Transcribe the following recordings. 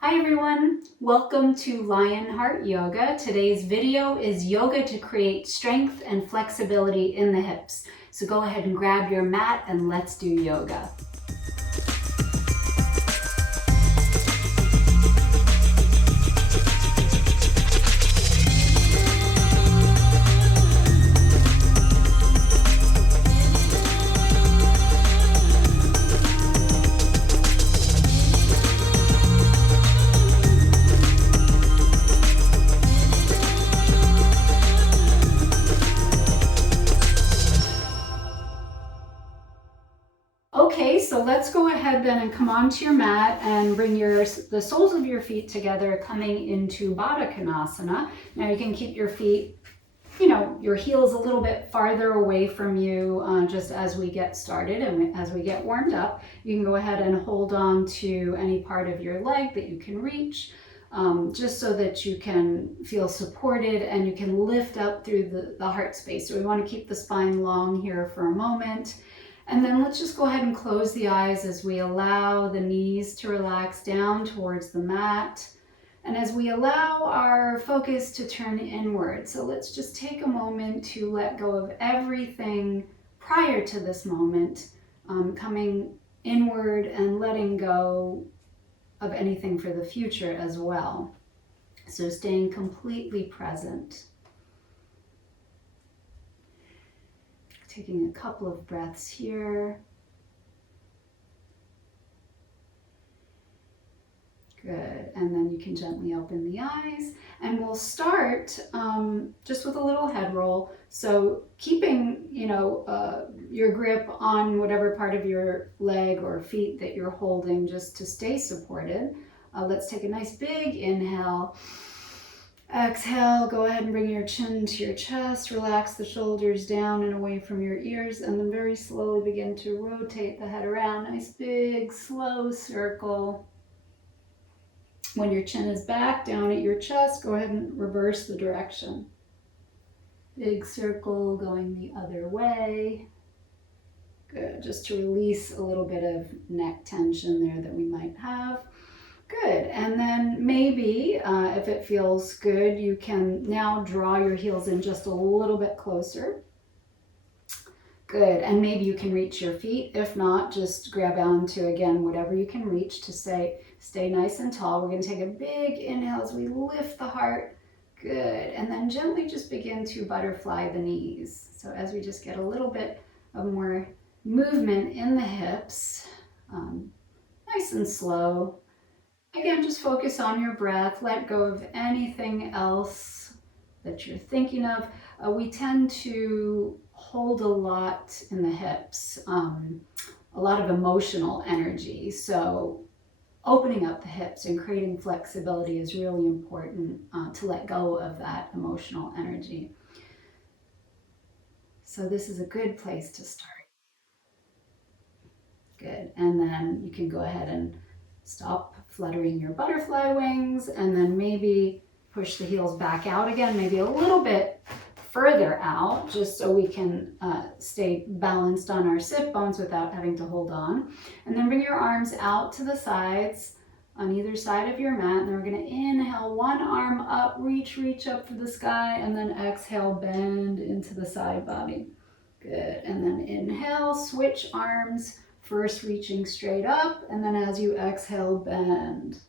Hi everyone, welcome to Lionheart Yoga. Today's video is yoga to create strength and flexibility in the hips. So go ahead and grab your mat and let's do yoga. Okay, so let's go ahead then and come onto your mat and bring the soles of your feet together, coming into Baddha Konasana. Now you can keep your feet, your heels a little bit farther away from you just as we get started and as we get warmed up. You can go ahead and hold on to any part of your leg that you can reach, just so that you can feel supported and you can lift up through the heart space. So we want to keep the spine long here for a moment. And then let's just go ahead and close the eyes as we allow the knees to relax down towards the mat. And as we allow our focus to turn inward. So let's just take a moment to let go of everything prior to this moment, coming inward and letting go of anything for the future as well. So staying completely present. Taking a couple of breaths here. Good, and then you can gently open the eyes, and we'll start just with a little head roll. So keeping, your grip on whatever part of your leg or feet that you're holding, just to stay supported. Let's take a nice big inhale. Exhale, go ahead and bring your chin to your chest, relax the shoulders down and away from your ears, and then very slowly begin to rotate the head around. Nice big, slow circle. When your chin is back down at your chest, go ahead and reverse the direction. Big circle going the other way. Good, just to release a little bit of neck tension there that we might have. Good, and then maybe if it feels good, you can now draw your heels in just a little bit closer. Good, and maybe you can reach your feet. If not, just grab onto, again, whatever you can reach to stay nice and tall. We're going to take a big inhale as we lift the heart. Good, and then gently just begin to butterfly the knees. So as we just get a little bit of more movement in the hips, nice and slow. Again, just focus on your breath. Let go of anything else that you're thinking of. We tend to hold a lot in the hips, a lot of emotional energy. So opening up the hips and creating flexibility is really important to let go of that emotional energy. So this is a good place to start. Good, and then you can go ahead and stop fluttering your butterfly wings, and then maybe push the heels back out again, maybe a little bit further out, just so we can stay balanced on our sit bones without having to hold on. And then bring your arms out to the sides on either side of your mat. And then we're going to inhale, one arm up, reach up for the sky, and then exhale, bend into the side body. Good, and then inhale, switch arms. First reaching straight up, and then as you exhale, bend.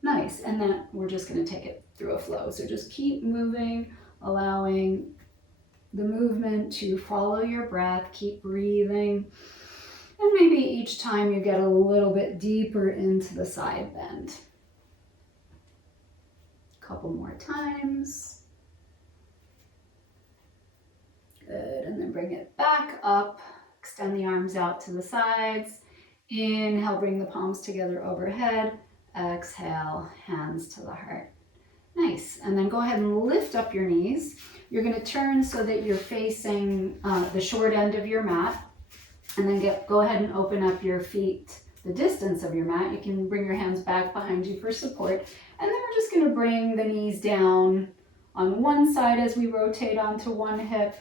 Nice, and then we're just going to take it through a flow. So just keep moving, allowing the movement to follow your breath. Keep breathing, and maybe each time you get a little bit deeper into the side bend. A couple more times. Good, and then bring it back up. Extend the arms out to the sides. Inhale, bring the palms together overhead. Exhale, hands to the heart. Nice, and then go ahead and lift up your knees. You're going to turn so that you're facing the short end of your mat, and then go ahead and open up your feet the distance of your mat. You can bring your hands back behind you for support, and then we're just going to bring the knees down on one side as we rotate onto one hip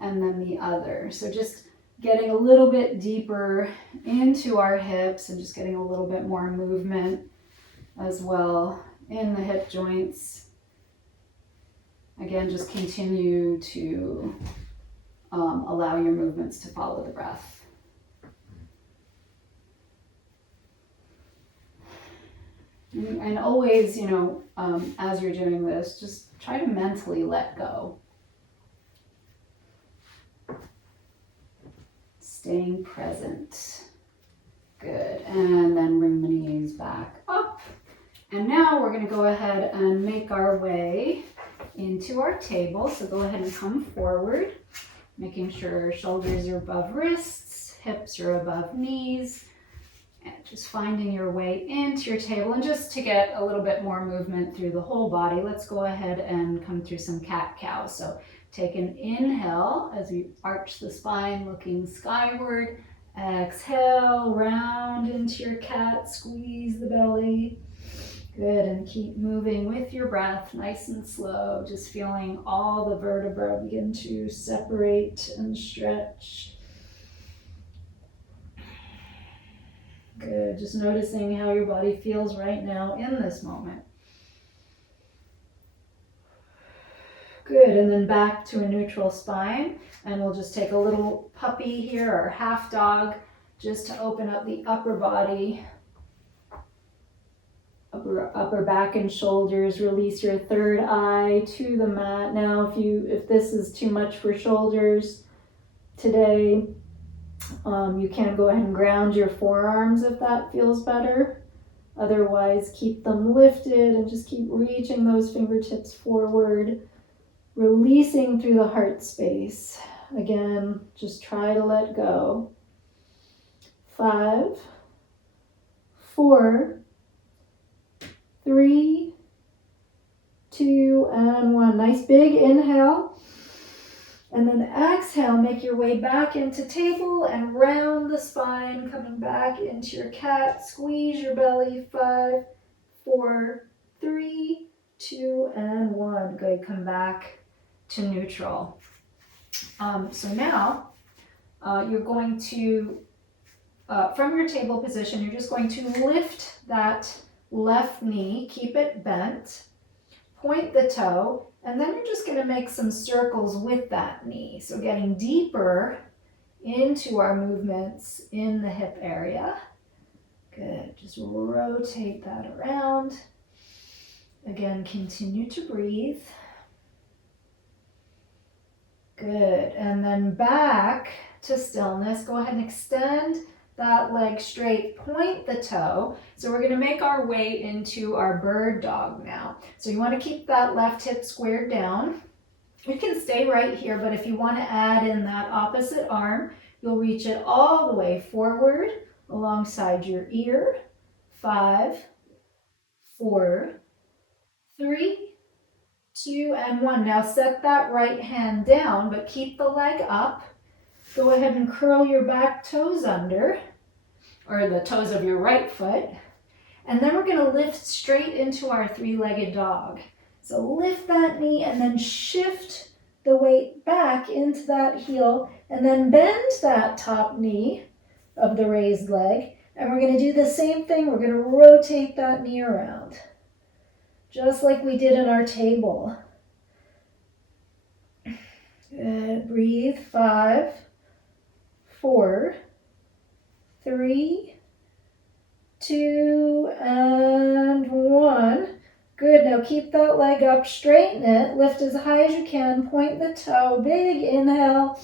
and then the other. So just getting a little bit deeper into our hips and just getting a little bit more movement as well in the hip joints. Again, just continue to allow your movements to follow the breath. And always, as you're doing this, just try to mentally let go. Staying present. Good. And then bring the knees back up. And now we're going to go ahead and make our way into our table. So go ahead and come forward, making sure shoulders are above wrists, hips are above knees, and just finding your way into your table. And just to get a little bit more movement through the whole body, let's go ahead and come through some cat-cow. So take an inhale as you arch the spine, looking skyward. Exhale, round into your cat, squeeze the belly. Good, and keep moving with your breath, nice and slow, just feeling all the vertebrae begin to separate and stretch. Good, just noticing how your body feels right now in this moment. Good, and then back to a neutral spine, and we'll just take a little puppy here, or half dog, just to open up the upper body. Upper back and shoulders, release your third eye to the mat. Now if this is too much for shoulders today, you can go ahead and ground your forearms if that feels better. Otherwise, keep them lifted and just keep reaching those fingertips forward, releasing through the heart space. Again, just try to let go. 5, 4, 3, 2, and 1. Nice big inhale. And then exhale, make your way back into table and round the spine, coming back into your cat. Squeeze your belly. 5, 4, 3, 2, and 1. Good, come back to neutral. So now you're going to, from your table position, you're just going to lift that left knee, keep it bent, point the toe, and then you're just going to make some circles with that knee. So getting deeper into our movements in the hip area. Good, just rotate that around. Again, continue to breathe. Good, and then back to stillness. Go ahead and extend that leg straight, point the toe. So we're going to make our way into our bird dog now. So you want to keep that left hip squared down. You can stay right here, but if you want to add in that opposite arm, you'll reach it all the way forward alongside your ear. 5, 4, 3, 2, and 1. Now set that right hand down, but keep the leg up. Go ahead and curl your back toes under, or the toes of your right foot. And then we're going to lift straight into our three-legged dog. So lift that knee and then shift the weight back into that heel, and then bend that top knee of the raised leg. And we're going to do the same thing. We're going to rotate that knee around, just like we did in our table. Good. Breathe. 5, 4, 3, 2, and 1. Good. Now keep that leg up, straighten it, lift as high as you can, point the toe, big inhale,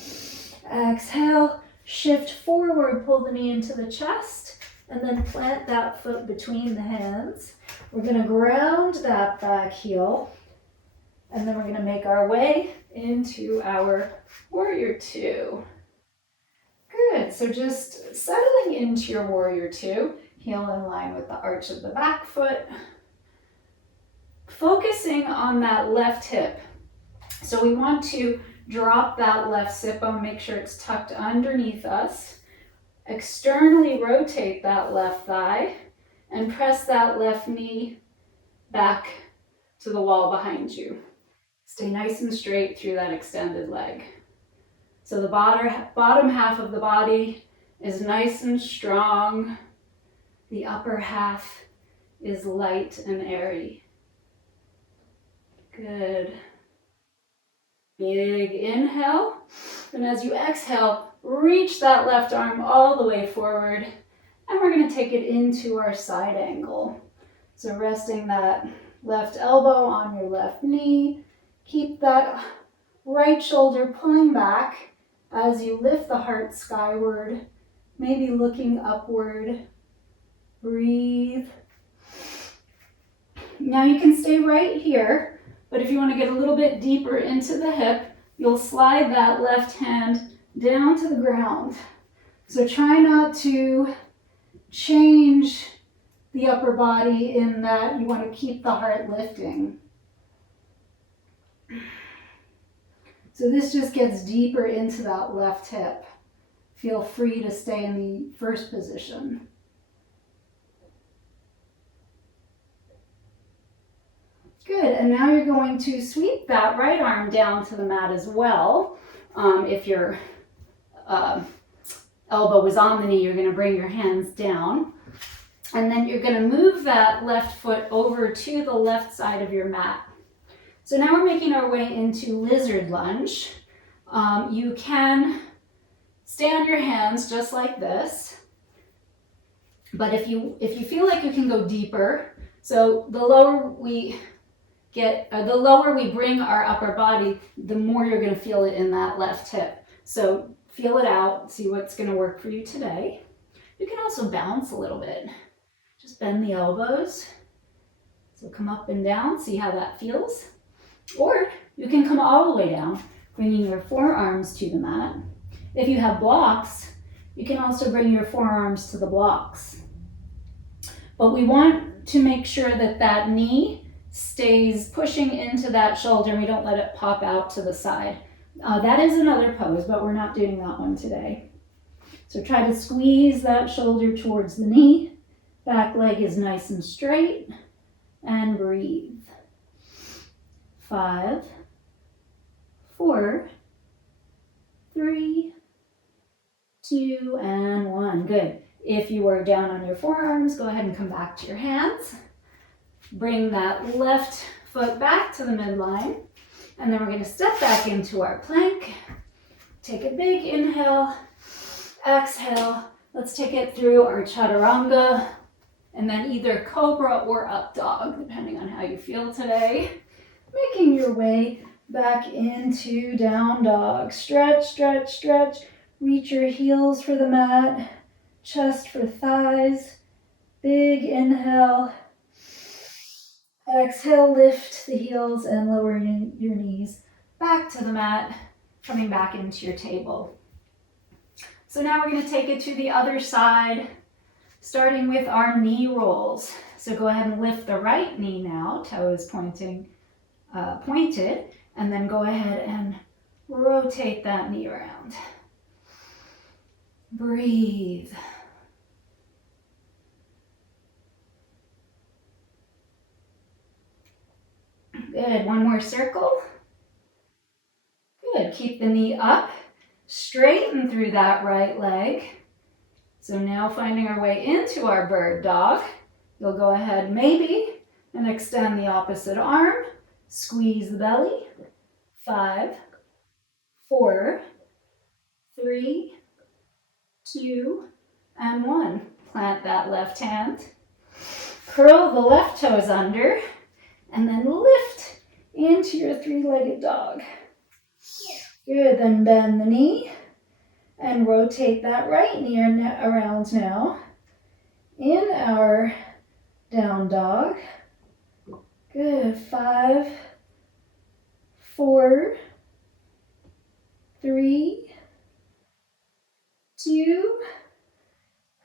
exhale, shift forward, pull the knee into the chest, and then plant that foot between the hands. We're going to ground that back heel, and then we're going to make our way into our warrior two. Good, so just settling into your warrior two, heel in line with the arch of the back foot. Focusing on that left hip. So we want to drop that left sit bone, make sure it's tucked underneath us. Externally rotate that left thigh and press that left knee back to the wall behind you. Stay nice and straight through that extended leg. So the bottom half of the body is nice and strong. The upper half is light and airy. Good. Big inhale. And as you exhale, reach that left arm all the way forward. And we're going to take it into our side angle. So resting that left elbow on your left knee. Keep that right shoulder pulling back as you lift the heart skyward, maybe looking upward. Breathe. Now you can stay right here, but if you want to get a little bit deeper into the hip, you'll slide that left hand down to the ground. So try not to change the upper body in that you want to keep the heart lifting. So this just gets deeper into that left hip. Feel free to stay in the first position. Good, and now you're going to sweep that right arm down to the mat as well. If your elbow was on the knee, you're going to bring your hands down. And then you're going to move that left foot over to the left side of your mat. So now we're making our way into lizard lunge. You can stay on your hands just like this. But if you feel like you can go deeper, so the lower we bring our upper body, the more you're going to feel it in that left hip. So feel it out, see what's going to work for you today. You can also bounce a little bit. Just bend the elbows. So come up and down, see how that feels. Or you can come all the way down, bringing your forearms to the mat. If you have blocks, you can also bring your forearms to the blocks. But we want to make sure that that knee stays pushing into that shoulder and we don't let it pop out to the side. That is another pose, but we're not doing that one today. So try to squeeze that shoulder towards the knee. Back leg is nice and straight. And breathe. 5, 4, 3, 2, and 1. Good. If you are down on your forearms, go ahead and come back to your hands. Bring that left foot back to the midline. And then we're going to step back into our plank. Take a big inhale. Exhale. Let's take it through our chaturanga. And then either cobra or up dog, depending on how you feel today. Making your way back into down dog. Stretch, stretch, stretch. Reach your heels for the mat. Chest for thighs. Big inhale. Exhale, lift the heels and lower your knees back to the mat, coming back into your table. So now we're going to take it to the other side, starting with our knee rolls. So go ahead and lift the right knee now, toes pointed, and then go ahead and rotate that knee around. Breathe. Good, one more circle. Good, keep the knee up, straighten through that right leg. So now finding our way into our bird dog, you'll go ahead maybe and extend the opposite arm, squeeze the belly. 5, 4, 3, 2, and 1. Plant that left hand. Curl the left toes under. And then lift into your three-legged dog. Good, then bend the knee and rotate that right knee around now in our down dog. Good, 5, 4, 3, 2,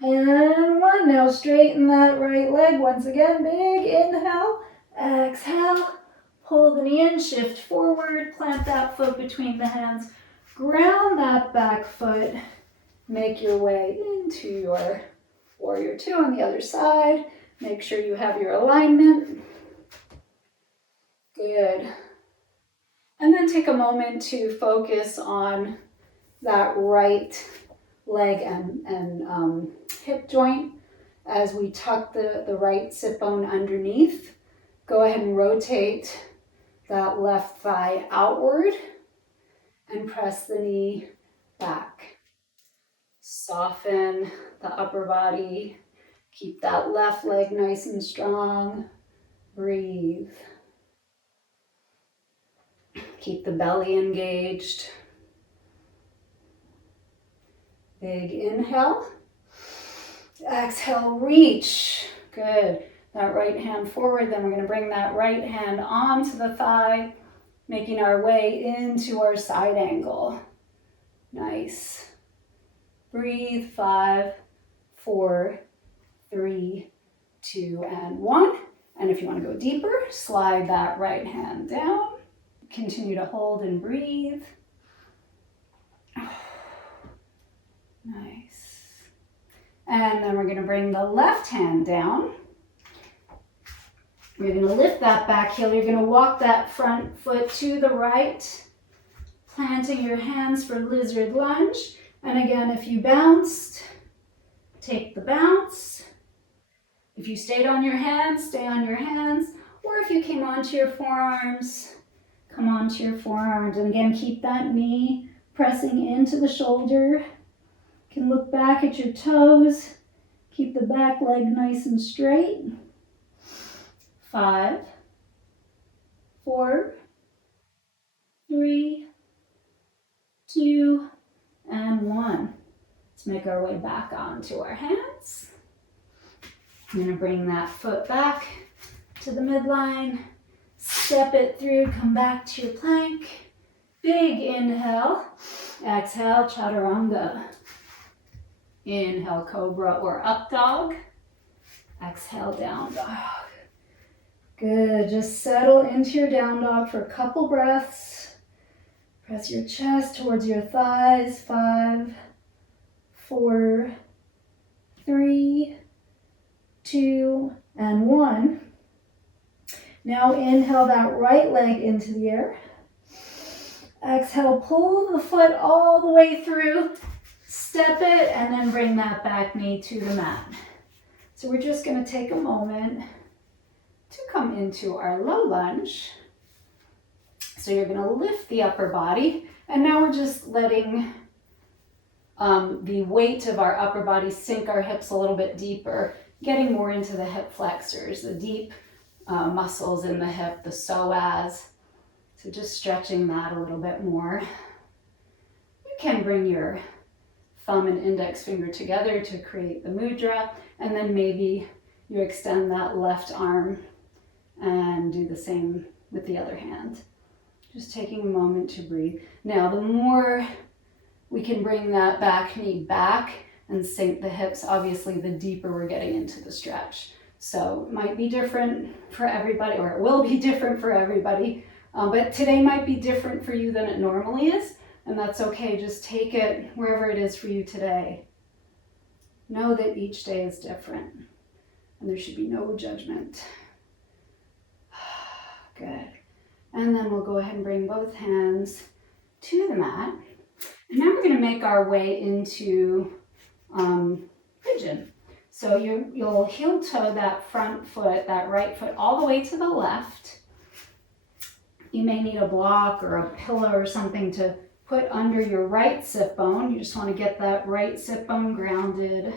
and 1. Now straighten that right leg once again. Big inhale. Exhale, pull the knee in, shift forward, plant that foot between the hands, ground that back foot, make your way into your warrior 2 on the other side. Make sure you have your alignment. Good. And then take a moment to focus on that right leg and hip joint. As we tuck the right sit bone underneath, go ahead and rotate that left thigh outward and press the knee back. Soften the upper body. Keep that left leg nice and strong. Breathe. Keep the belly engaged. Big inhale. Exhale, reach. Good. That right hand forward. Then we're going to bring that right hand onto the thigh, making our way into our side angle. Nice. Breathe. 5, 4, 3, 2, and 1. And if you want to go deeper, slide that right hand down. Continue to hold and breathe. Nice. And then we're going to bring the left hand down. You're going to lift that back heel. You're going to walk that front foot to the right, planting your hands for lizard lunge. And again, if you bounced, take the bounce. If you stayed on your hands, stay on your hands. Or if you came onto your forearms, come onto your forearms. And again, keep that knee pressing into the shoulder. You can look back at your toes. Keep the back leg nice and straight. 5, 4, 3, 2, and 1. Let's make our way back onto our hands. I'm going to bring that foot back to the midline. Step it through, come back to your plank. Big inhale. Exhale, chaturanga. Inhale, cobra or up dog. Exhale, down dog. Good, just settle into your down dog for a couple breaths. Press your chest towards your thighs. 5, 4, 3, 2, and 1. Now inhale that right leg into the air. Exhale, pull the foot all the way through. Step it and then bring that back knee to the mat. So we're just going to take a moment to come into our low lunge. So you're going to lift the upper body, and now we're just letting the weight of our upper body sink our hips a little bit deeper, getting more into the hip flexors, the deep muscles in the hip, the psoas. So just stretching that a little bit more. You can bring your thumb and index finger together to create the mudra, and then maybe you extend that left arm and do the same with the other hand. Just taking a moment to breathe. Now, the more we can bring that back knee back and sink the hips, obviously the deeper we're getting into the stretch. So it might be different for everybody, or it will be different for everybody, but today might be different for you than it normally is, and that's okay. Just take it wherever it is for you today. Know that each day is different, and there should be no judgment. Good. And then we'll go ahead and bring both hands to the mat. And now we're going to make our way into pigeon. So you'll heel toe that front foot, that right foot, all the way to the left. You may need a block or a pillow or something to put under your right sit bone. You just want to get that right sit bone grounded.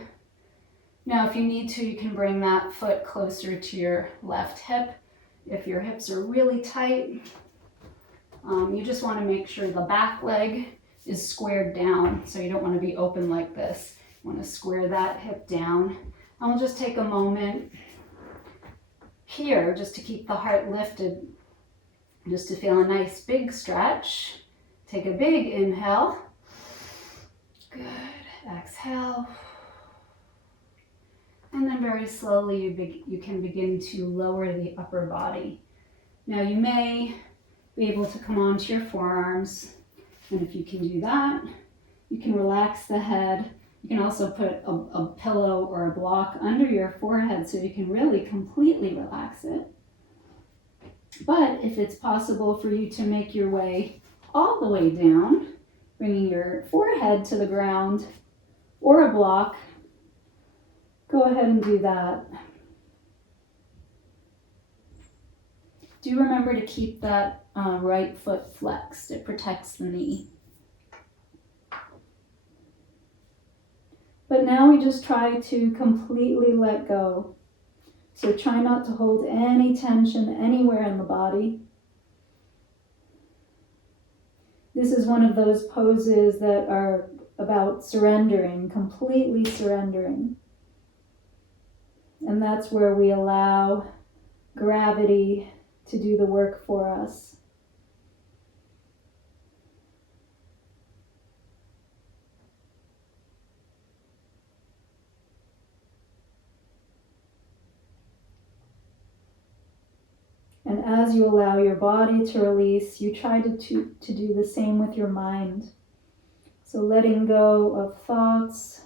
Now, if you need to, you can bring that foot closer to your left hip. If your hips are really tight, you just want to make sure the back leg is squared down. So you don't want to be open like this. You want to square that hip down. And we'll just take a moment here just to keep the heart lifted, just to feel a nice big stretch. Take a big inhale. Good. Exhale. And then very slowly you can begin to lower the upper body. Now you may be able to come onto your forearms, and if you can do that, you can relax the head. You can also put a pillow or a block under your forehead so you can really completely relax it. But if it's possible for you to make your way all the way down, bringing your forehead to the ground or a block, go ahead and do that. Do remember to keep that right foot flexed. It protects the knee. But now we just try to completely let go. So try not to hold any tension anywhere in the body. This is one of those poses that are about surrendering, completely surrendering. And that's where we allow gravity to do the work for us. And as you allow your body to release, you try to do the same with your mind. So letting go of thoughts,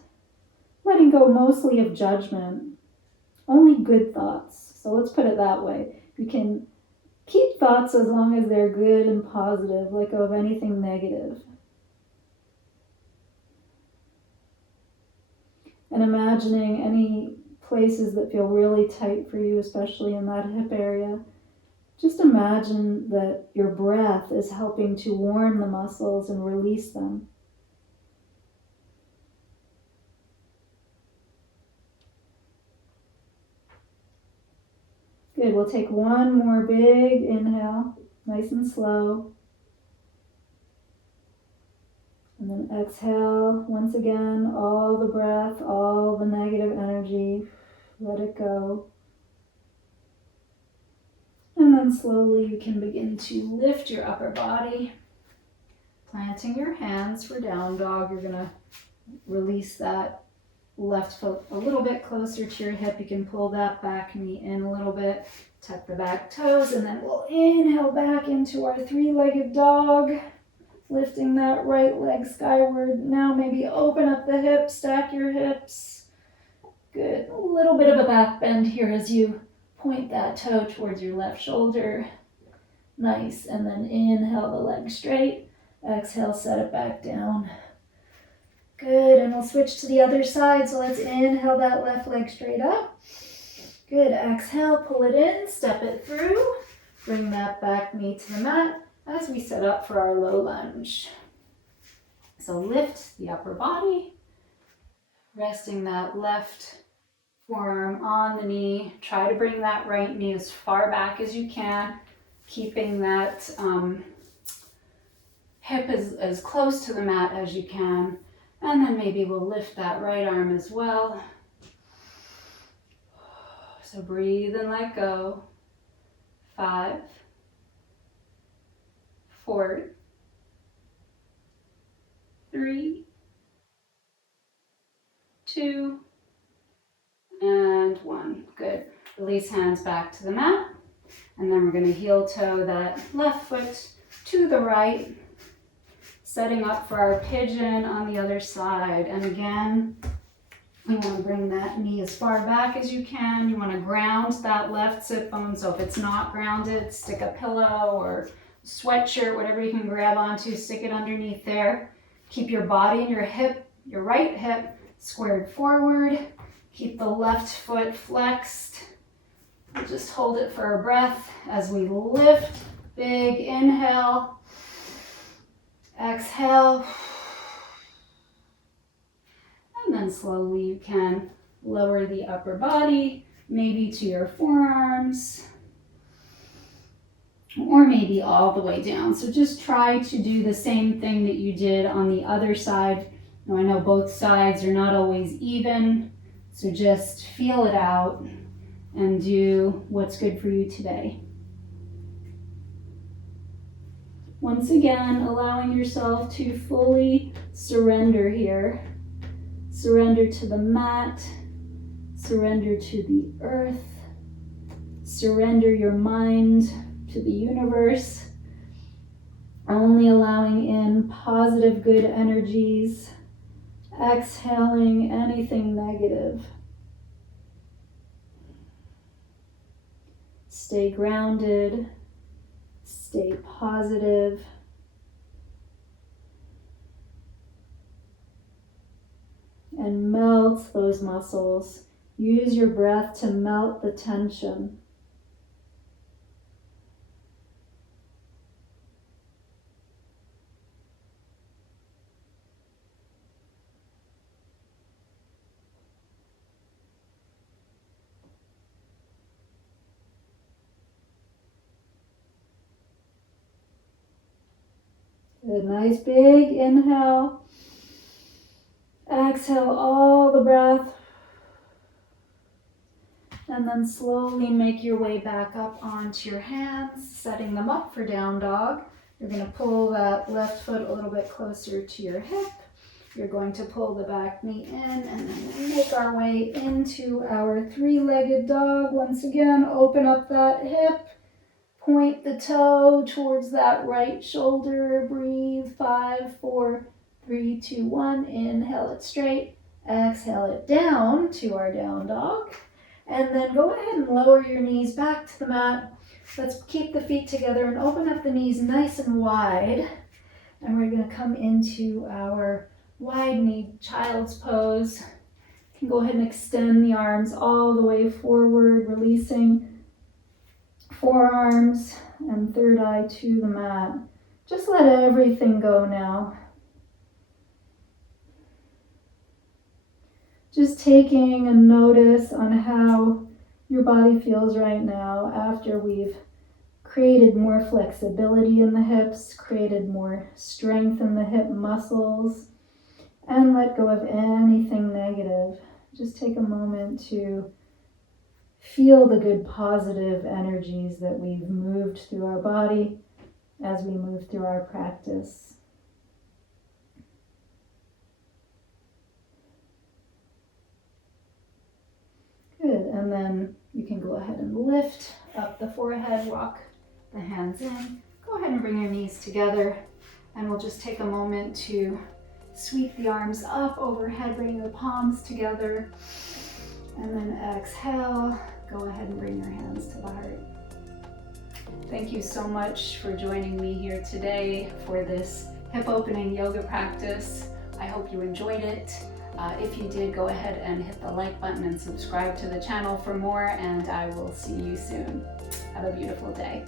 letting go mostly of judgment, only good thoughts. So let's put it that way. You can keep thoughts as long as they're good and positive, let go of anything negative. And imagining any places that feel really tight for you, especially in that hip area. Just imagine that your breath is helping to warm the muscles and release them. Good, we'll take one more big inhale, nice and slow. And then exhale, once again, all the breath, all the negative energy, let it go. And then slowly you can begin to lift your upper body, planting your hands for down dog. You're gonna release that left foot a little bit closer to your hip. You can pull that back knee in a little bit, tuck the back toes, and then we'll inhale back into our three-legged dog, lifting that right leg skyward. Now maybe open up the hips, stack your hips. Good, a little bit of a back bend here as you point that toe towards your left shoulder. Nice, and then inhale the leg straight. Exhale, set it back down. Good, and we'll switch to the other side. So let's inhale that left leg straight up. Good, exhale, pull it in, step it through. Bring that back knee to the mat as we set up for our low lunge. So lift the upper body, resting that left forearm on the knee. Try to bring that right knee as far back as you can, keeping that hip as close to the mat as you can. And then maybe we'll lift that right arm as well. So breathe and let go. 5, 4, 3, 2, and 1. Good. Release hands back to the mat. And then we're going to heel toe that left foot to the right, setting up for our pigeon on the other side. And again, you want to bring that knee as far back as you can. You want to ground that left sit bone. So if it's not grounded, stick a pillow or sweatshirt, whatever you can grab onto, stick it underneath there. Keep your body and your hip, your right hip, squared forward. Keep the left foot flexed. We'll just hold it for a breath as we lift. Big inhale. Exhale. And then slowly you can lower the upper body, maybe to your forearms, or maybe all the way down. So just try to do the same thing that you did on the other side. Now I know both sides are not always even, so just feel it out and do what's good for you today. Once again, allowing yourself to fully surrender here. Surrender to the mat, surrender to the earth, surrender your mind to the universe, only allowing in positive, good energies, exhaling anything negative. Stay grounded, stay positive. And melt those muscles Use your breath to melt the tension. Good, nice big inhale. Exhale all the breath. And then slowly make your way back up onto your hands, setting them up for down dog. You're going to pull that left foot a little bit closer to your hip. You're going to pull the back knee in, and then we'll make our way into our three-legged dog. Once again, open up that hip, point the toe towards that right shoulder. Breathe, 5, 4, 3, 2, 1. Inhale it straight. Exhale it down to our down dog. And then go ahead and lower your knees back to the mat. Let's keep the feet together and open up the knees nice and wide. And we're going to come into our wide knee child's pose. You can go ahead and extend the arms all the way forward, releasing forearms and third eye to the mat. Just let everything go now. Just taking a notice on how your body feels right now after we've created more flexibility in the hips, created more strength in the hip muscles, and let go of anything negative. Just take a moment to feel the good positive energies that we've moved through our body as we move through our practice. Good, and then you can go ahead and lift up the forehead, rock the hands in. Go ahead and bring your knees together, and we'll just take a moment to sweep the arms up overhead, bring the palms together, and then exhale. Go ahead and bring your hands to the heart. Thank you so much for joining me here today for this hip opening yoga practice. I hope you enjoyed it. If you did, go ahead and hit the like button and subscribe to the channel for more, and I will see you soon. Have a beautiful day.